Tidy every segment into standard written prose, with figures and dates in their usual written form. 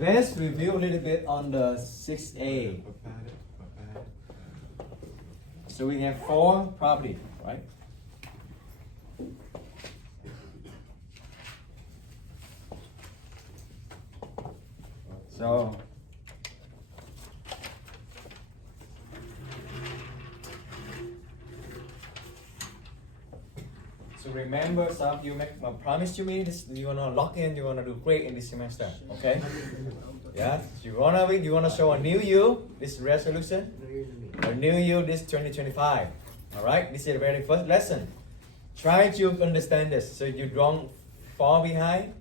Let's review a little bit on the 6A. So we have 4 properties, right? So remember, some of you make a promise to me. This you wanna lock in. You wanna do great in this semester. Okay? Yes. You wanna show a new you. This resolution. A new you. This 2025. All right. This is the very first lesson. Try to understand this so you don't fall behind.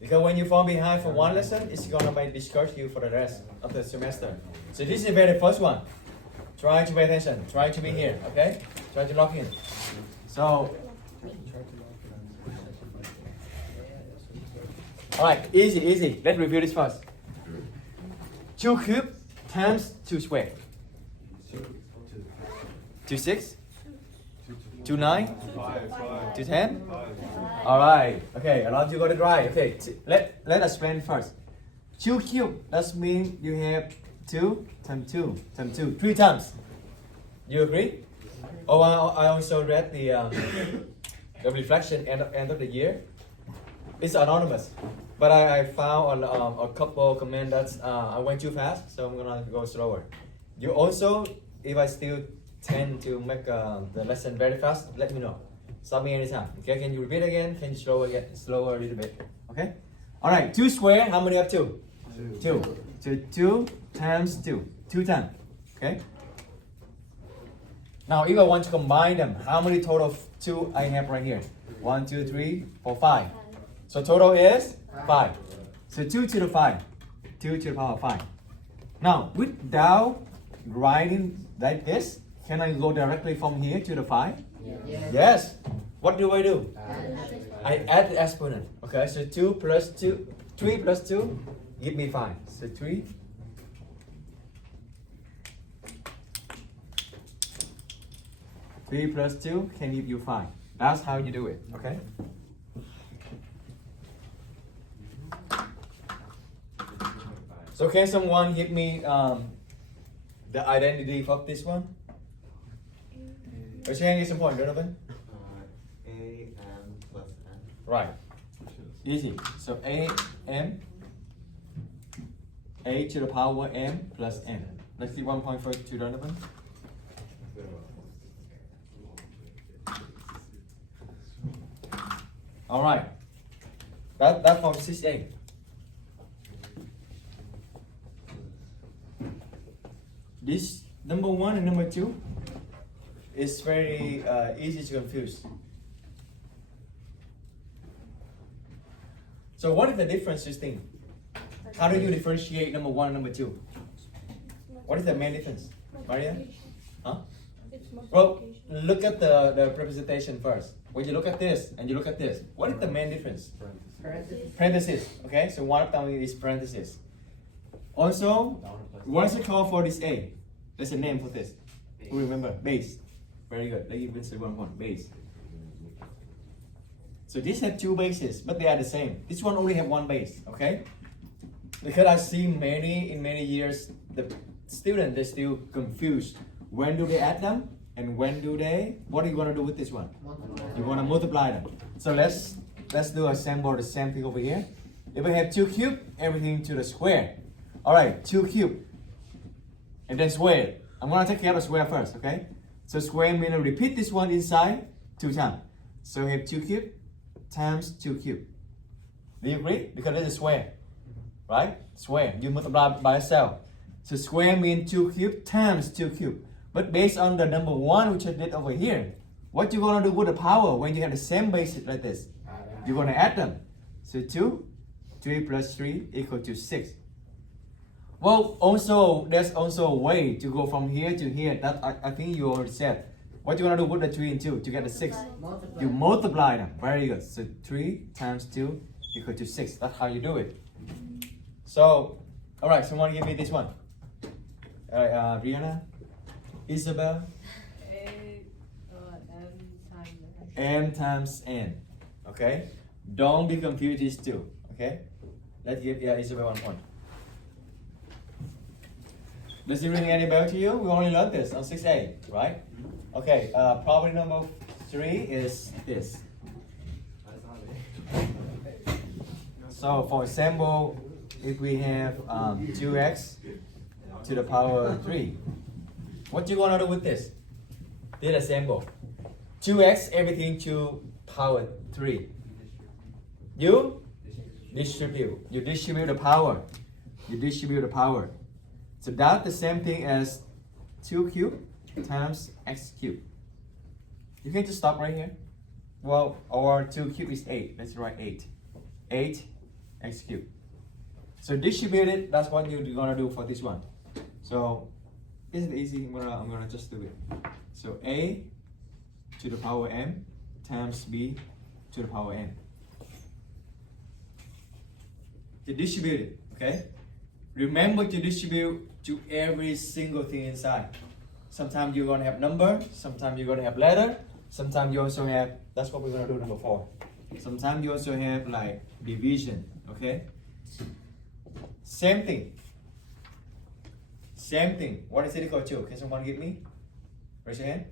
Because when you fall behind for one lesson, it's gonna discourage you for the rest of the semester. So this is the very first one. Try to pay attention. Try to be here. Okay? Try to lock in. So. Alright, easy. Let's review this first. 2 cubed times 2 squared. 2 6? 2 9? 2 10? Alright, okay, a lot of you got it right. Okay, let us explain first. 2 cubed, that means you have 2 times 2 times 2, 3 times. You agree? Oh, I also read the reflection end of the year. It's anonymous, but I found a couple comments that I went too fast, so I'm gonna go slower. You also, if I still tend to make the lesson very fast, let me know. Stop me anytime. Okay, can you repeat again? Can you slower a little bit? Okay. All right. 2 squared. How many have 2? 2. So 2 times 2. 2 times. Okay. Now, if I want to combine them, how many total of 2 I have right here? 1, 2, 3, 4, 5. So total is 5. So 2 to the 5. 2 to the power of 5. Now, without writing like this, can I go directly from here to the 5? Yes. What do? I add the exponent. Okay, so 2 plus 2, 3 plus 2, give me 5. So 3. 3 plus 2 can give you 5. That's how you do it, okay? So can someone give me the identity of this one? Raise your hand, get some point, Donovan. A m plus n. Right. Easy. So a to the power m plus n. Let's see 1 point first to Donovan. All right. That's from 6a. This number 1 and number 2 is very easy to confuse. So what is the difference, you think? How do you differentiate number 1 and number 2? What is the main difference, Maria? Huh? Well, look at the representation first. When you look at this and you look at this, what is the main difference? Parentheses. Okay, so one of them is parentheses. Also, what is it called for this A? There's a name for this. Who remember? Base. Very good. Let me give you 1 point. Base. So these have 2 bases, but they are the same. This one only have 1 base. Okay? Because I see in many years the students, they're still confused. When do they add them? And when do they? What are you gonna do with this one? You wanna multiply them. So let's do a sample, the same thing over here. If I have 2 cubed, everything to the square. All right, 2 cubed, and then square. I'm gonna take care of the square first, okay? So square means I repeat this one inside 2 times. So we have 2 cubed times 2 cubed. Do you agree? Because it's a square, right? Square. You multiply by itself. So square means 2 cubed times 2 cubed. But based on the number 1 which I did over here, what you gonna do with the power when you have the same basis like this? You're gonna add them. So 2, 3 plus 3 equal to 6. Well, also there's also a way to go from here to here. That I think you already said. What you gonna do with the 3 and 2 to get the 6? You multiply them. Very good. So 3 times 2 equal to 6. That's how you do it. So, all right. Someone give me this one. All right, Rihanna, Isabel. M times n. Okay. Don't be confused these two. Okay. Let's give Isabel 1 point. Does it ring any bell to you? We only learned this on 6A, right? Okay, property number 3 is this. So for example, if we have 2x to the power 3, what you gonna do with this? Did assemble 2x everything to power 3. You distribute. You distribute the power. You distribute the power. So that's the same thing as 2 cubed times x cubed. You can just stop right here. Well, or 2 cubed is 8. Let's write 8. 8 x cubed. So distribute it. That's what you're gonna do for this one. So this is easy. I'm gonna just do it. So a to the power m times b to the power n. You distribute it. Okay. Remember to distribute to every single thing inside. Sometimes you're gonna have number. Sometimes you're gonna have letter. Sometimes you also have. That's what we're gonna do number 4. Sometimes you also have like division. Okay. Same thing. Same thing. What is it equal to? Can someone give me? Raise your hand.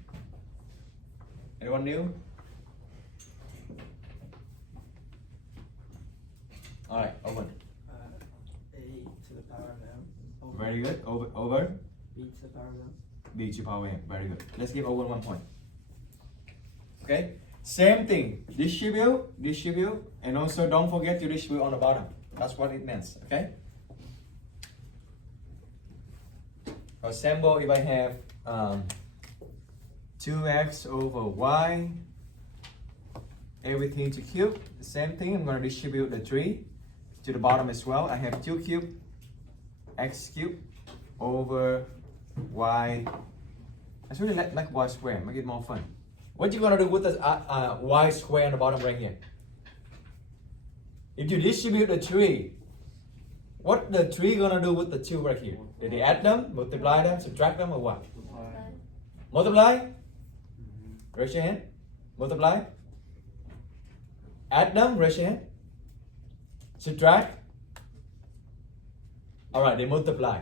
Anyone new? All right, open. A to the power of m. Very good. Over. B to the power of m. B to the power m. Very good. Let's give over 1 point. Okay. Same thing. Distribute, and also don't forget to distribute on the bottom. That's what it means. Okay. For example, if I have 2x over y, everything to cube, the same thing. I'm going to distribute the 3 to the bottom as well. I have 2 cubed x cubed over y. I really like y square, make it more fun. What you gonna do with the y square on the bottom right here? If you distribute the 3, what the 3 gonna do with the 2 right here? Did they add them, multiply them, subtract them, or what? Multiply? Raise your hand. Multiply? Add them, raise your hand. Subtract? Alright, they multiply,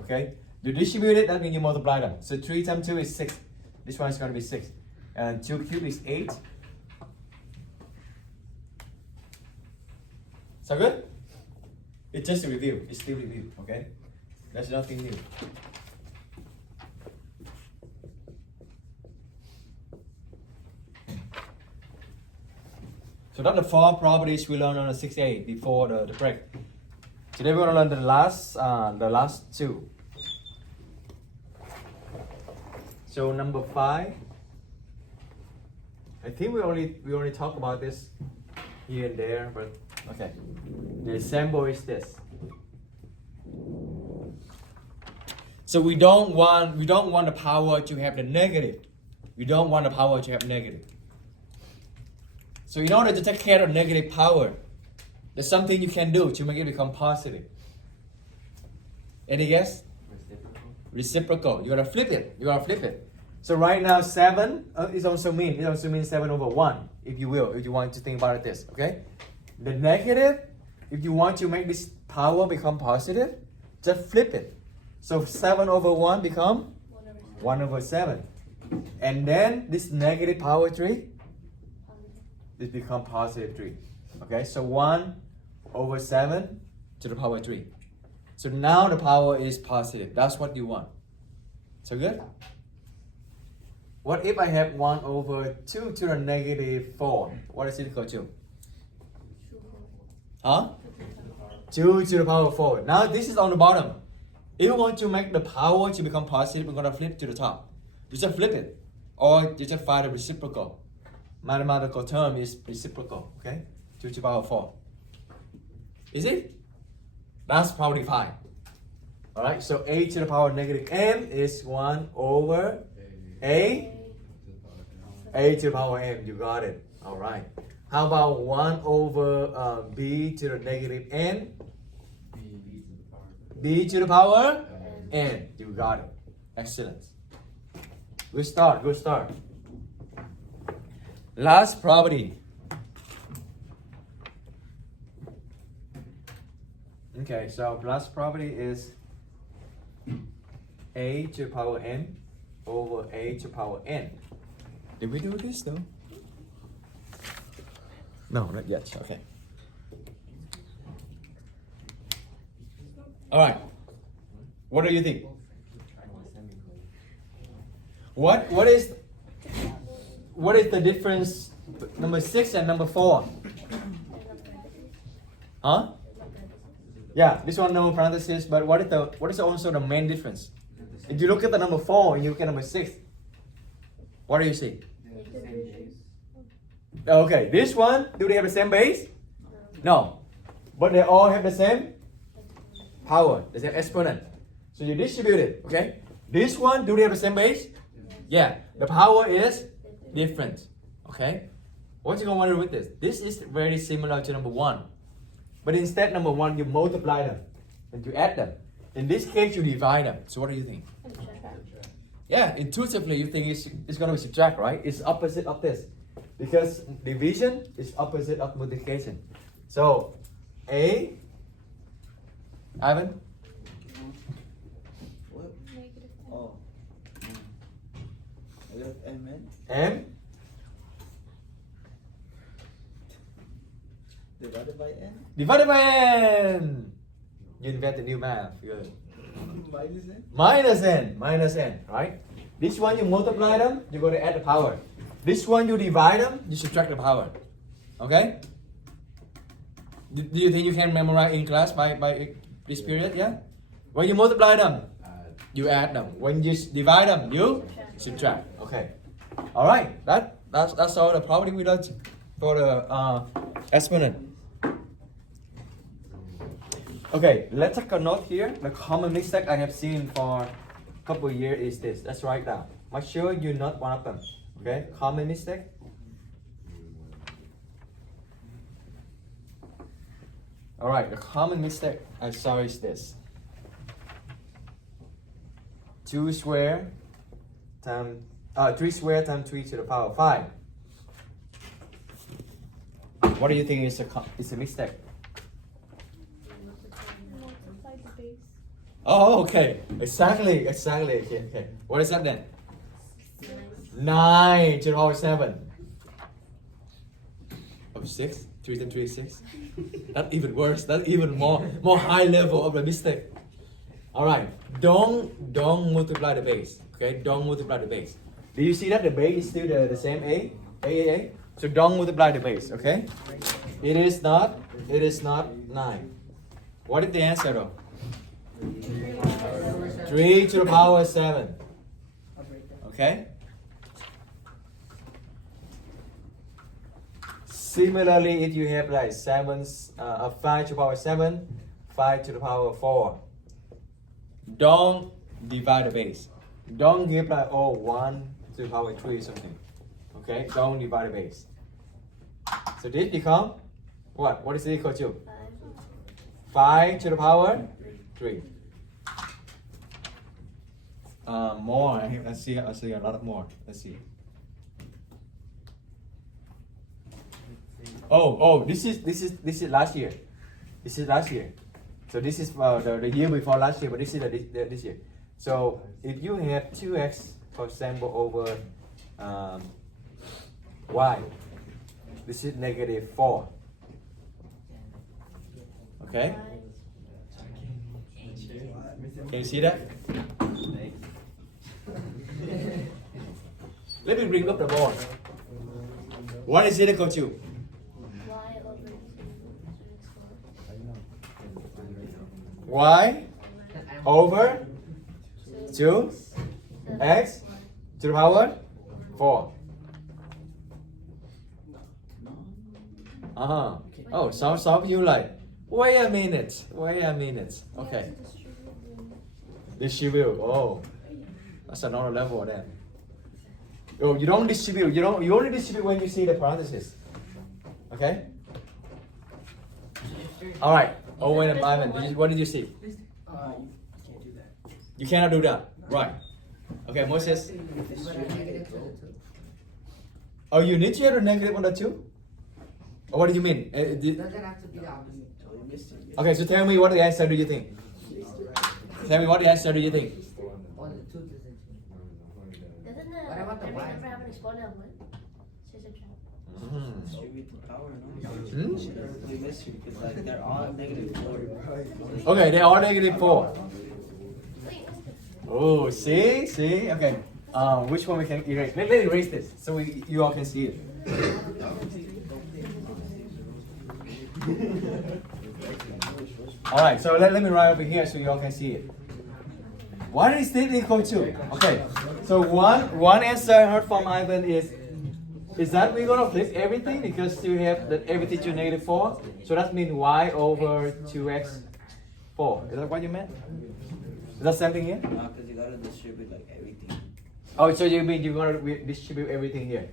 okay? You distribute it, that means you multiply them. So 3 times 2 is 6. This one is gonna be 6. And 2 cubed is 8. So good? It's just a review. It's still review, okay? There's nothing new. So that's the 4 properties we learned on the 6A before the break. Today we're gonna learn the last 2. So number 5. I think we only talk about this here and there, but okay. The example is this. So we don't want the power to have the negative. We don't want the power to have negative. So in order to take care of negative power, there's something you can do to make it become positive. Any guess? Reciprocal. You're gonna flip it. So right now 7 it also means 7 over 1, if you will, if you want to think about it this, okay? The negative, if you want to make this power become positive, just flip it. So 7 over 1 become 1 over 7. And then this negative power 3, this become positive 3. Okay, so 1 over 7 to the power 3. So now the power is positive. That's what you want. So good? What if I have 1 over 2 to the negative 4? What is it equal to? Huh? 2 to the power 4. Now this is on the bottom. If you want to make the power to become positive, we're going to flip to the top. You just flip it. Or you just find a reciprocal. Mathematical term is reciprocal. Okay? 2 to the power 4. Is it? That's probably 5. Alright, so a to the power negative m is 1 over a to the power m. You got it. Alright. How about 1 over b to the negative n? B to the power n. You got it. Excellent. Good start. Last property. Okay, so last property is a to the power n over a to the power n. Did we do this though? No, not yet. Okay. All right. What do you think? What is the difference number 6 and number 4? Huh? Yeah, this one no parentheses, but what is also the main difference? If you look at the number 4 and you look at number 6, what do you see? Okay, this one, do they have the same base? No. But they all have the same power, the same exponent. So you distribute it, okay? This one, do they have the same base? Yeah, the power is different, okay? What you gonna want to do with this? This is very similar to number 1. But instead, number 1, you multiply them and you add them. In this case, you divide them. So what do you think? Yeah, intuitively, you think it's gonna be subtract, right? It's opposite of this. Because division is opposite of multiplication. So, A, Ivan? What? Oh. M. M? Divided by n. Divided by N! You invented new math. Good. Minus n. Minus N, right? This one you multiply them, you're going to add the power. This one you divide them, you subtract the power. Okay? Do you think you can memorize in class by this period? Yeah? When you multiply them, you add them. When you divide them, you subtract. Okay. Alright, that's all the problem we did for the exponent. Okay, let's take a note here. The common mistake I have seen for a couple of years is this. Let's write down. Make sure you're not one of them. Okay, common mistake. Alright, the common mistake I saw is this. 2 square times 3 square times 3 to the power 5. What do you think is a mistake? Multiply the base. Oh, okay. Exactly. Okay. What is that then? 9 to the power 7. Of 6? 3 times 3 is 6. That's even worse. That's even more high level of the mistake. Alright. Don't multiply the base. Okay? Don't multiply the base. Do you see that the base is still the same A? So don't multiply the base, okay? It is not 9. What is the answer though? 3 to the power 7. Okay? Similarly, if you have like 5 to the power 7, 5 to the power 4. Don't divide the base. Don't give like 1 to the power 3 or something. Okay? Don't divide the base. So this become what? What is it equal to? 5 to the power 3. More. I see a lot of more. Let's see. Oh, this is last year. This is last year. So this is the year before last year, but this is this year. So if you have 2x, for example, over y, this is negative 4. Okay? Can you see that? Let me bring up the board. What is it equal to? Y over 2x to the power 4. Oh, some of you like, wait a minute. Okay. Distribute. Oh, that's another level then. Oh, you don't distribute. You only distribute when you see the parentheses. Okay. All right. Owen and Ivan, what did you see? You can't do that. You cannot do that. Right. Okay, Moses. Oh, you need to have a negative on that too? Or what do you mean? Doesn't have to be the opposite. Okay, so tell me what the answer do you think? Tell me what the answer do you think? On we never have an exponent of 1. Scissor trap. Distribute the power, no? Hmm? Should have played mystery because like they're all -4. Okay, they're all -4. Wait, what's the Oh, see? Okay. Which one we can erase? Let's erase this so you all can see it. Alright, so let me write over here so you all can see it. What is this equal to? Okay, so one answer heard from Ivan is that we're gonna flip everything because you have that everything to -4. So that means y over 2x 4. Is that what you meant? Is that something here? Because you gotta distribute like everything. Oh, so you mean you're gonna distribute everything here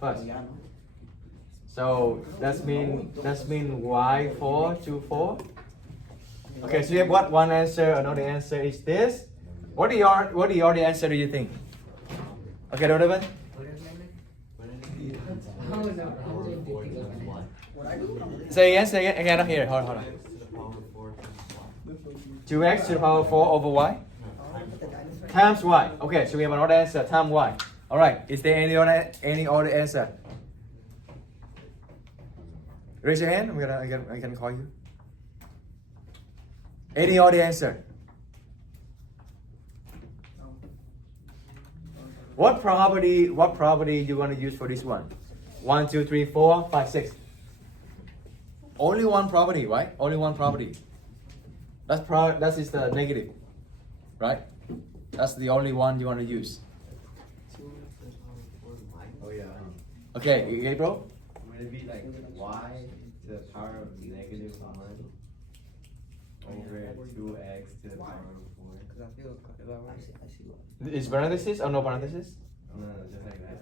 first? Yeah, no? So that's mean y 4 to 4. Okay, so you have what one answer, another answer is this. What the other answer do you think? Okay, Donovan. Say again, I cannot hear. Hold on. 2x to the power 4 over y times y. Okay, so we have another answer times y. All right. Is there any other answer? Raise your hand. I can call you. Any other answer? What property you want to use for this one? 1, 2, 3, 4, 5, 6. Only one property, right? Only one property. That is the negative, right? That's the only one you want to use. Oh yeah. Okay, you get it, bro? Would it be like y to the power of -1 over 2x to the power of 4? Because I feel if I see what. Is parenthesis or no parenthesis? No, just like that.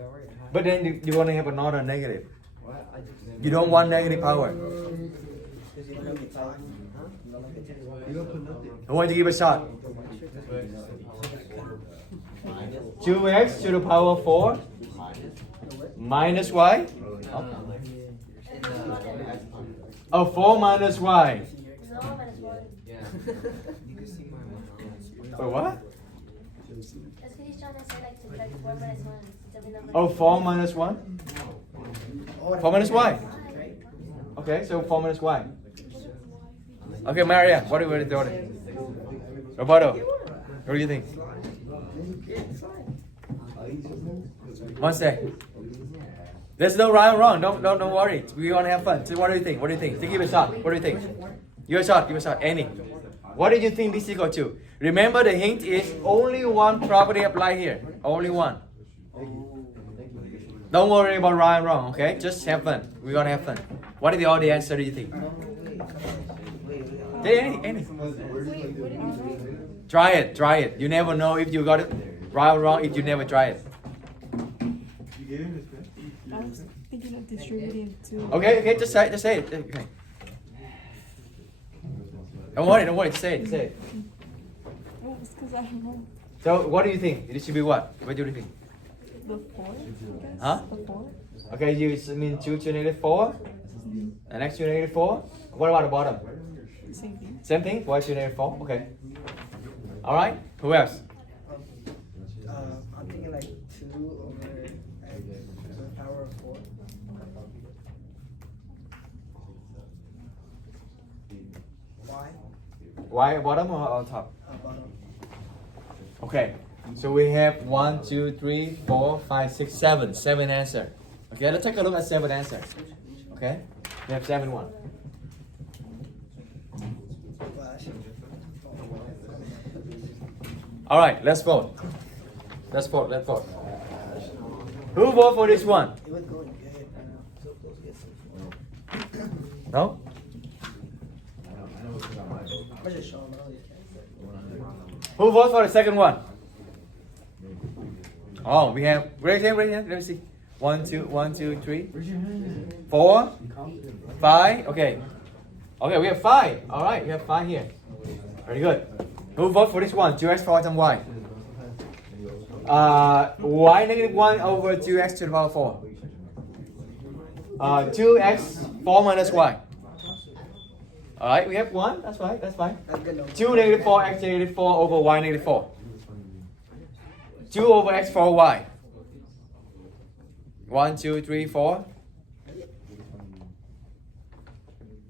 But then you want to have another negative. What? I just You don't want negative power. Because you don't have the time. Huh? You don't have the time. You don't put nothing. Who wants to give a shot? 2x to the power 4 minus y. Oh, 4 minus y. No, minus 1. Wait, what? That's because he's trying to say like subtract 4 minus 1. So we know Oh, 4 minus 1? 4 minus y. Okay, so 4 minus y. Okay, Maria, what are you doing? Roberto, what do you think? One sec. There's no right or wrong. Don't worry. We want to have fun. So what do you think? Take give a shot. What do you think? Give a shot. Any. What do you think this is equal to? Remember the hint is only one property apply here. Only one. Don't worry about right and wrong, okay? Just have fun. We're gonna have fun. What is the other answer do you think? Any. Try it. You never know if you got it right or wrong if you never try it. I was thinking of distributing too. Okay, just say it. Okay. Don't worry, just say it. Oh, it's because I don't know. So what do you think? It should be what? What do you think? The 4, I guess. Huh? The 4. Okay, you mean 2 to -4? And next to -4? What about the bottom? Same thing. Same thing? 4 to -4? Okay. Alright, who else? I'm thinking like 2 over to the power of 4. Y? Y bottom or on top? Bottom. Okay, so we have 1, 2, 3, 4, 5, 6, 7. 7 answer. Okay, let's take a look at 7 answer. Okay, we have 7 1. All right, let's vote. Let's vote. Who vote for this one? It was going good. So close to get some. No? I just showing earlier. Who vote for the second one? Oh, we have raise hand. Let me see. 1, 2, 3, 4, 5. Okay, we have 5. All right, we have 5 here. Very good. Who vote for this one? 2x 4 times y. Y -1 over 2x to the power 4. 2x 4 minus y. All right, we have 1. That's fine. That's good. No. 2 -4 x -4 over y -4. 2 over x 4y. 1, 2, 3, 4,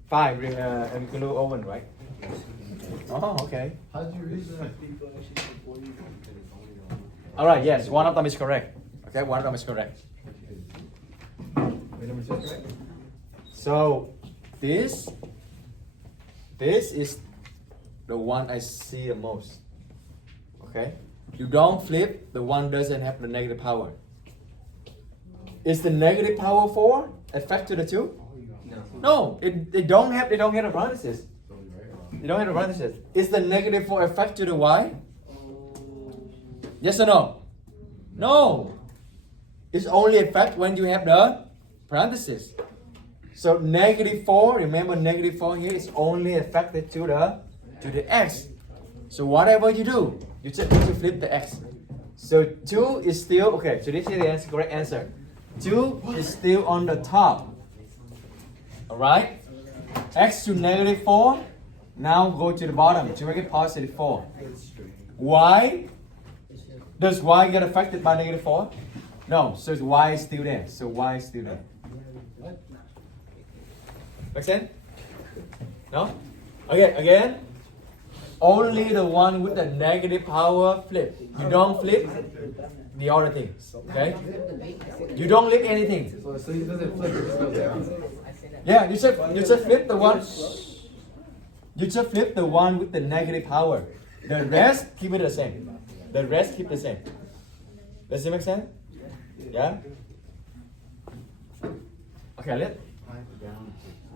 5. And glue oven, right? Oh, okay. How did you read that? All right. Yes, one of them is correct. Okay, one of them is correct. So this is the one I see the most. Okay, you don't flip the one doesn't have the negative power. Is the negative power 4 a factor to 2? No, they don't have the parentheses. They don't have the parentheses. Is the negative 4 a factor to y? Yes or no? No. It's only a fact when you have the parentheses. So negative 4, remember negative 4 here is only a factor to the x. So whatever you do, you just need to flip the x. So 2 is still, okay, so this is the answer, correct answer. 2 is still on the top. Alright? X to negative 4. Now go to the bottom to make it positive 4. Y? Does y get affected by negative 4? No, so y is still there. So y is still there. Make sense? No? Okay, again. Only the one with the negative power flip. You don't flip the other things. Okay? You don't flip anything. So he doesn't flip, it just goes down. Yeah, you just flip the one. You just flip the one with the negative power. The rest keep it the same. The rest keep the same. Does it make sense? Yeah? Okay,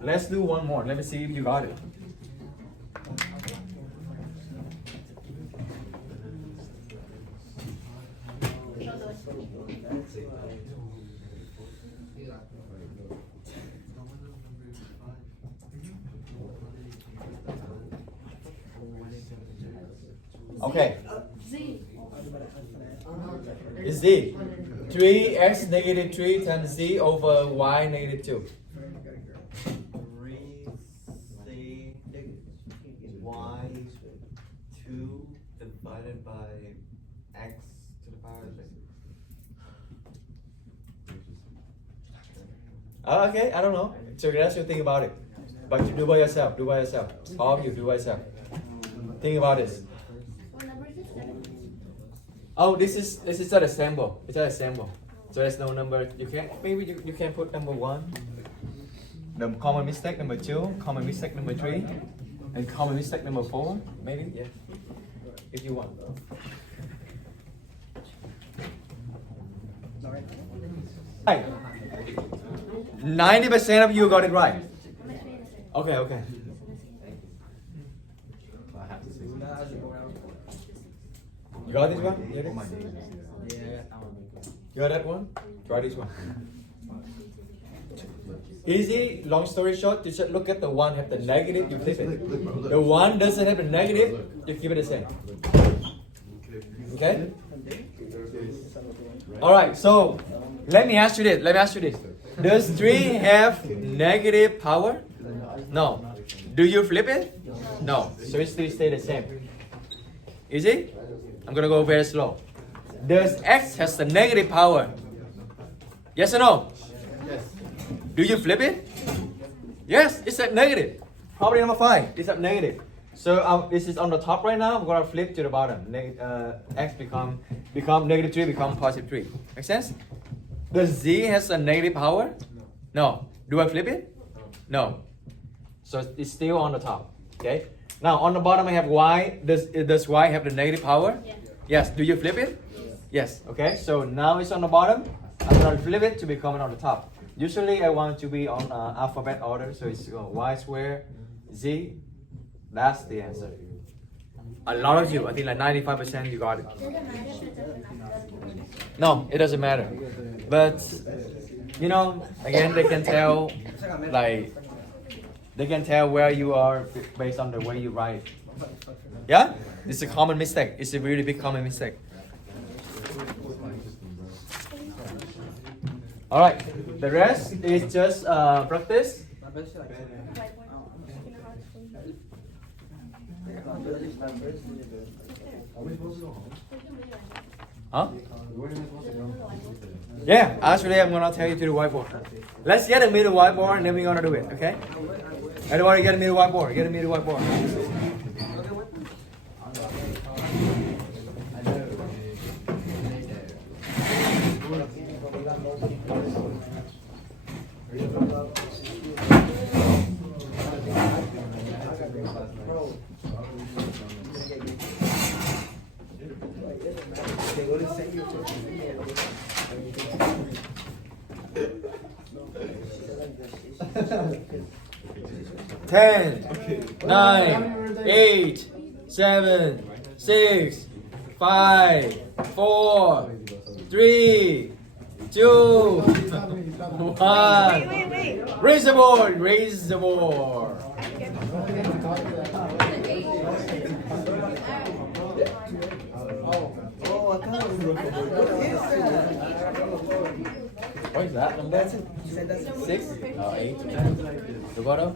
let's do one more. Let me see if you got it. Okay. Is z 3x negative 3 times z over y negative 2. 3c y 2 divided by x to the power of 3. Okay, I don't know. So that's your think about it. But you do by yourself. Do by yourself. All of you do by yourself. Think about this. What number is this? Oh, this is not a sample. It's not a sample. So there's no number. You can maybe you can put number 1. The common mistake number 2, common mistake number 3, and common mistake number 4. Maybe, yeah. If you want. Right. 90% of you got it right. Okay, okay. You got this one? You got that one? Try this one. Easy, long story short, you just look at the one have the negative, you flip it. The one doesn't have the negative, you keep it the same. Okay? Alright, so let me ask you this. Does 3 have negative power? No. Do you flip it? No. So it still stay the same. Easy? I'm gonna go very slow. Does x has the negative power? Yes or no? Yes. Do you flip it? Yes, it's at negative. Problem number 5. It's at negative. So this is on the top right now. I'm gonna flip to the bottom. X become negative 3, become positive 3. Make sense? Does z has a negative power? No. Do I flip it? No. So it's still on the top. Okay. Now on the bottom I have y. Does y have the negative power? Yeah. Yes. Do you flip it? Yes. Okay. So now it's on the bottom. I'm gonna flip it to become on the top. Usually I want to be on alphabet order. So it's y square z. That's the answer. A lot of you, I think like 95% you got it. No, it doesn't matter. But you know, again, they can tell like they can tell where you are based on the way you write. Yeah, it's a common mistake. It's a really big common mistake. All right, the rest is just practice. Huh? Yeah, actually, I'm gonna tell you to the whiteboard. Let's get a middle whiteboard and then we're gonna do it, okay? Everybody get a middle whiteboard. Get a middle whiteboard. Ten, 9, 8, 7, 6, 5, 4, 3, 2, 1. Wait. Raise the board. Raise the board. What is that number? 6? Oh, 8. The bottom?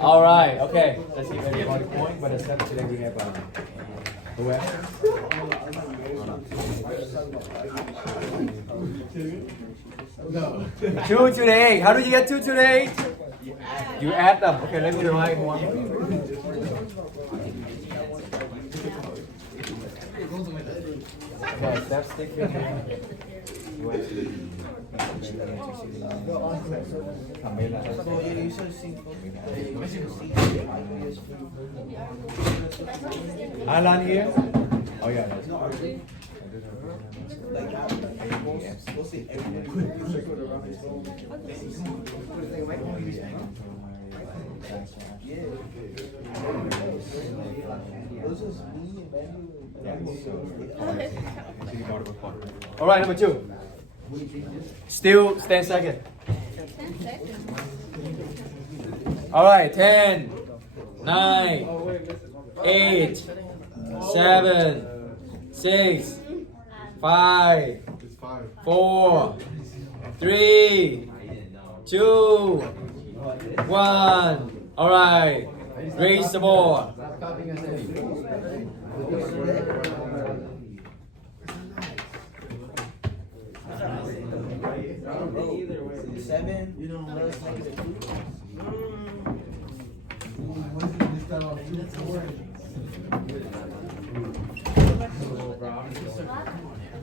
All right. Okay. Let's see where we got the point. But except today we have where? 2 to the 8. How do you get 2 to the 8? You add them. Okay, let me write one. Okay, step stick here. Alan here? Oh yeah. All right, number 2. Still 10 seconds. All right, 10, 9, 8, 7, 6, 5, 4, 3, 2, 1. All right, raise the board.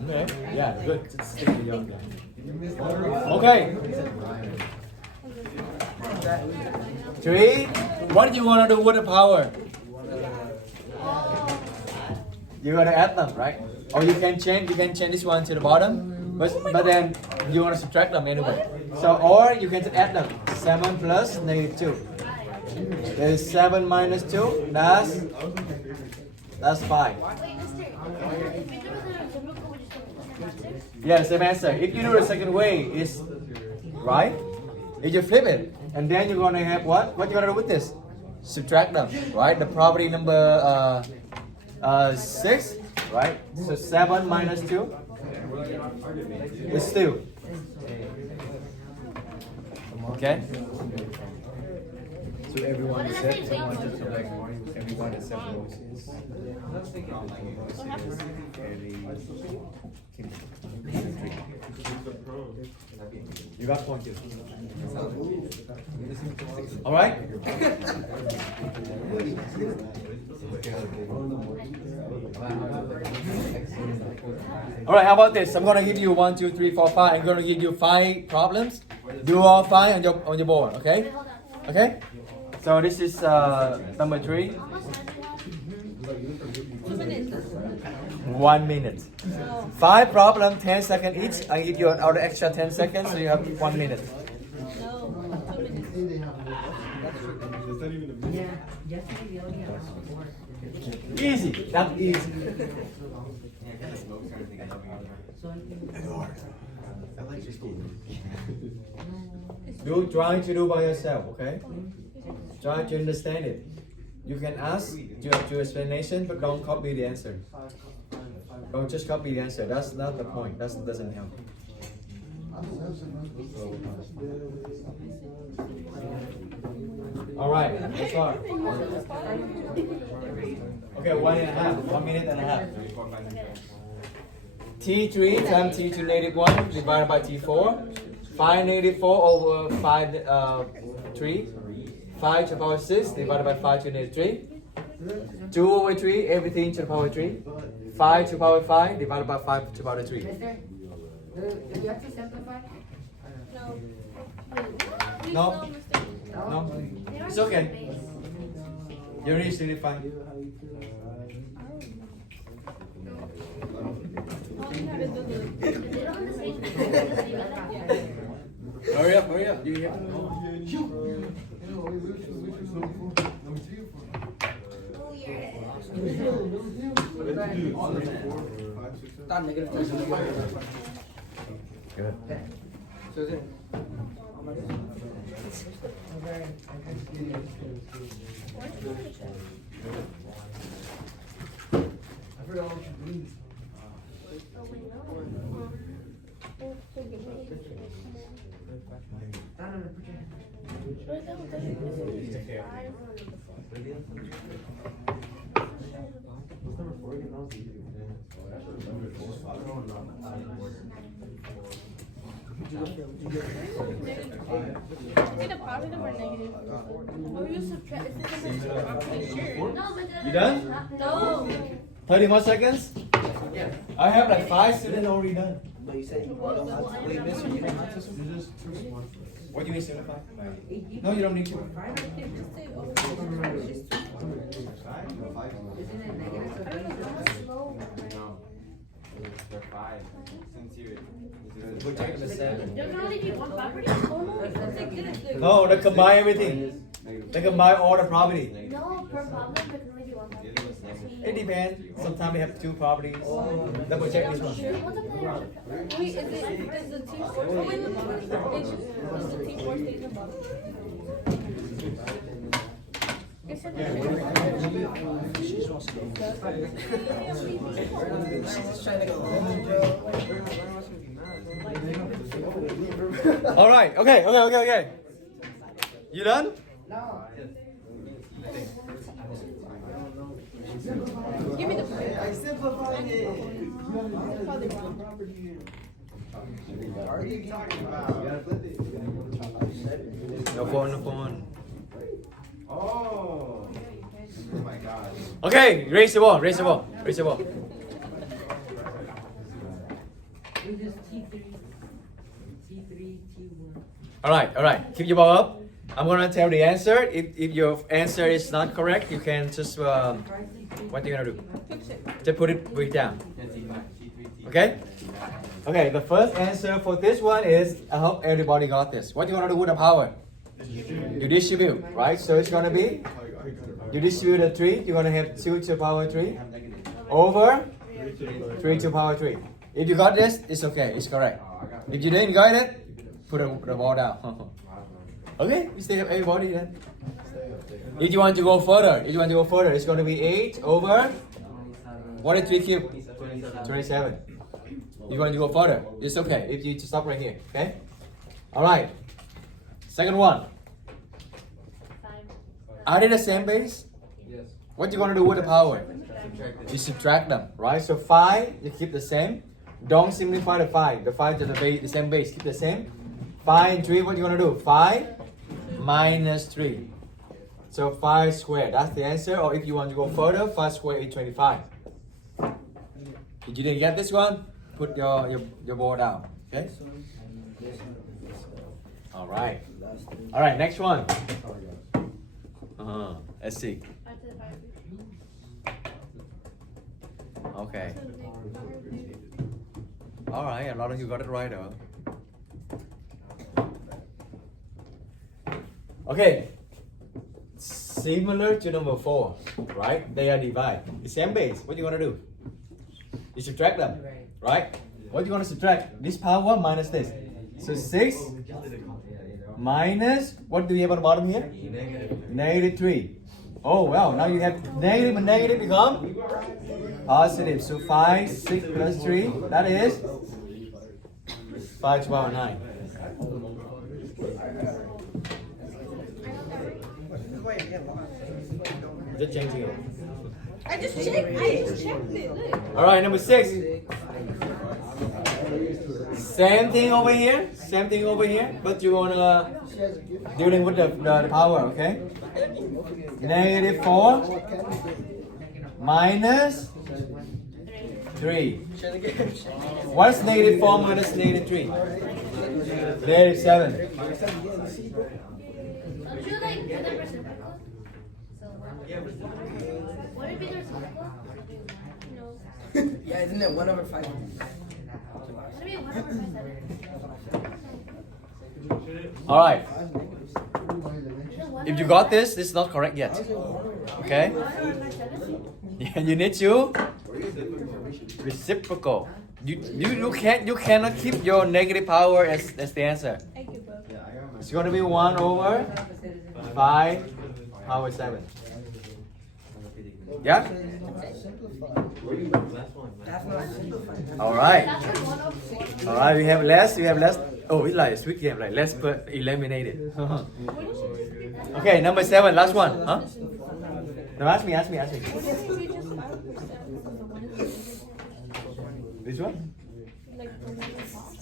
Okay. Yeah, good. Okay. 3. What do you want to do with the power? You're gonna add them, right? Or you can change this one to the bottom, but then you want to subtract them anyway. So or you can just add them. 7 plus -2. There's 7 minus 2. That's 5. Yeah, same answer. If you do the second way, is right. If you flip it, and then you're gonna have what? What you gonna do with this? Subtract them, right? The property number 6, right? So 7 minus 2 is 2. Okay. So everyone is set. Everyone is set. You got point 2. All right. All right. How about this? I'm gonna give you 1, 2, 3, 4, 5. I'm gonna give you 5 problems. Do all 5 on your board. Okay. Okay. So this is number 3. 1 minute. 5 problems, 10 seconds each. I give you another extra 10 seconds, so you have 1 minute. Easy. That's easy. You try to do by yourself, okay? Try to understand it. You can ask your explanation, but don't copy the answer. Don't just copy the answer. That's not the point. That doesn't help. All right, let's start. Okay, 1 minute and a half. T3 times T2 negative 1 divided by T4. 5 negative 4 over 5 3. 5 to the power 6 divided by 5 to the negative 3. 2 over 3, everything to the power 3. 5 to the power 5 divided by 5 to the power 3. Do you have to simplify? No. No? No? It's okay. You already simplify. All you gotta do They don't have the same. Hurry up, hurry up. Do you hear? Good. So then, I forgot what you mean. Oh, wait, no. Is it a positive or negative? Oh, you subtract. Is it I'm pretty sure. No, but You done? No. 30 more seconds? I have like 5 students already done. But you said you don't have to, wait, miss, you don't have to. What do you mean simplify? No, you don't need to. Isn't it negative? Slow. They're 5. Since you. We're taking the 7. There can only be one property? Oh, no. It's like this. No, they combine everything. They combine all the property. No, per problem, there can only be one property. It depends. Sometimes we have 2 properties. Double check this one. What's a player? Wait, is it, does the team force, oh wait, does the team force stay in the bottom? Guess what? She's trying to go home, bro. All right. Okay. You done? No. Give me the point. I simplified it. Probably wrong. What are you talking about? No phone. Oh. Oh my god. Okay, raise the ball. It was just T3, T1. All right. Keep your ball up. I'm gonna tell the answer. If your answer is not correct, you can just what you gonna do? Fix it. Just put it down. Okay? Okay, the first answer for this one is, I hope everybody got this. What you gonna do with the power? You distribute, right? So it's gonna be, you distribute the 3, you're gonna have 2 to the power 3 over 3 to the power 3. If you got this, it's okay, it's correct. If you didn't got it, put the ball down. Okay, you still have everybody then. If you want to go further, it's going to be 8 over, what is 3 cubed? 27. You want to go further, it's okay if you stop right here, okay? Alright, second one. 5. Are they the same base? Yes. What you going to do with the power? You subtract them, right? So 5, you keep the same. Don't simplify the 5. The 5 to the base, the same base, keep the same. 5 and 3, what you going to do? 5 minus 3. So 5 squared, that's the answer. Or if you want to go further, 5 squared is 25. If you didn't get this one, put your ball down, okay? Alright. Alright, next one. Let's see. 5 to the power 3. Okay. Alright, a lot of you got it right though. Okay. Similar to number 4, right? They are divided. The same base. What do you want to do? You subtract them, right? What do you want to subtract? This power minus this. So 6 minus, what do we have on the bottom here? Negative 3. Oh well, now you have negative and negative become positive. So 5, 6 plus 3, that is 5, 12, and 9. This is why you get lost. Just changing it. I just checked it. Look. All right, number 6. Same thing over here. Same thing over here. But you're gonna dealing with the power, okay? Negative 4 minus 3. What's negative 4 minus negative 3? Negative 7. Don't you like do the reciprocal? So would it be the reciprocal? No. Yeah, isn't it 1 over 5? Would it be 1 over 5? All right. Is it 1 If you over got 5? this is not correct yet. Okay? 1 over 7? Yeah, you need to reciprocal. You cannot keep your negative power as the answer. Thank you, bro. It's going to be 1 over 5 power 7. Yeah? That's not simplified. All right. That's like 1 over 4. All right, we have less. Oh, it's like a sweet game, like less but eliminated. Okay, number 7, last one. Huh? No, ask me. What if we just 5% because the 1 is This one? like the 1 is off?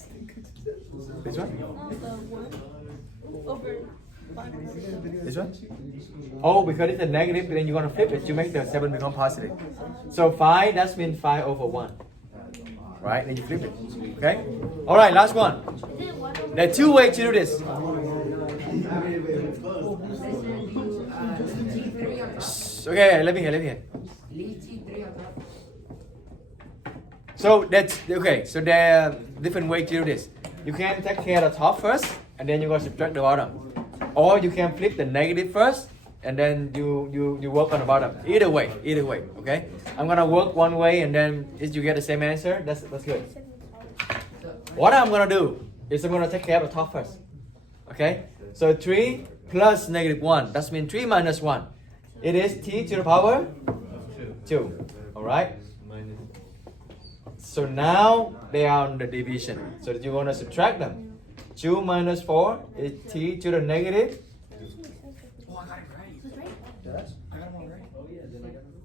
This one? No, the 1 over 5%. This one? Oh, because it's a negative, then you're gonna flip it. You make the 7 become positive. So 5, that means 5 over 1. Right? Then you flip it. Okay? Alright, last one. Is it 1 over There are 2 ways to do this. Okay, let me hear. Leave T3 on top. So that's okay. So there are different ways to do this. You can take care of the top first, and then you're gonna subtract the bottom, or you can flip the negative first, and then you work on the bottom. Either way. Okay. I'm gonna work one way, and then if you get the same answer, that's good. What I'm gonna do is I'm gonna take care of the top first. Okay. So 3 plus negative 1. That means 3 minus 1. It is t to the power 2. All right. So now they are on the division. So you're going to subtract them. 2 minus 4 is t to the negative. Oh, I got it right. Is it right? I got them all right.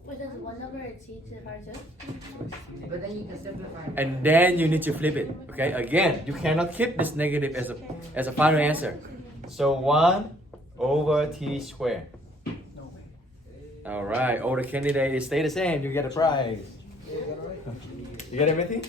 Wait, does 1 over t to the power 2? But then you can simplify. And then you need to flip it. Okay, again, you cannot keep this negative as a final answer. So 1 over t squared. No way. All right, all the candidates stay the same. You get a prize. You get everything?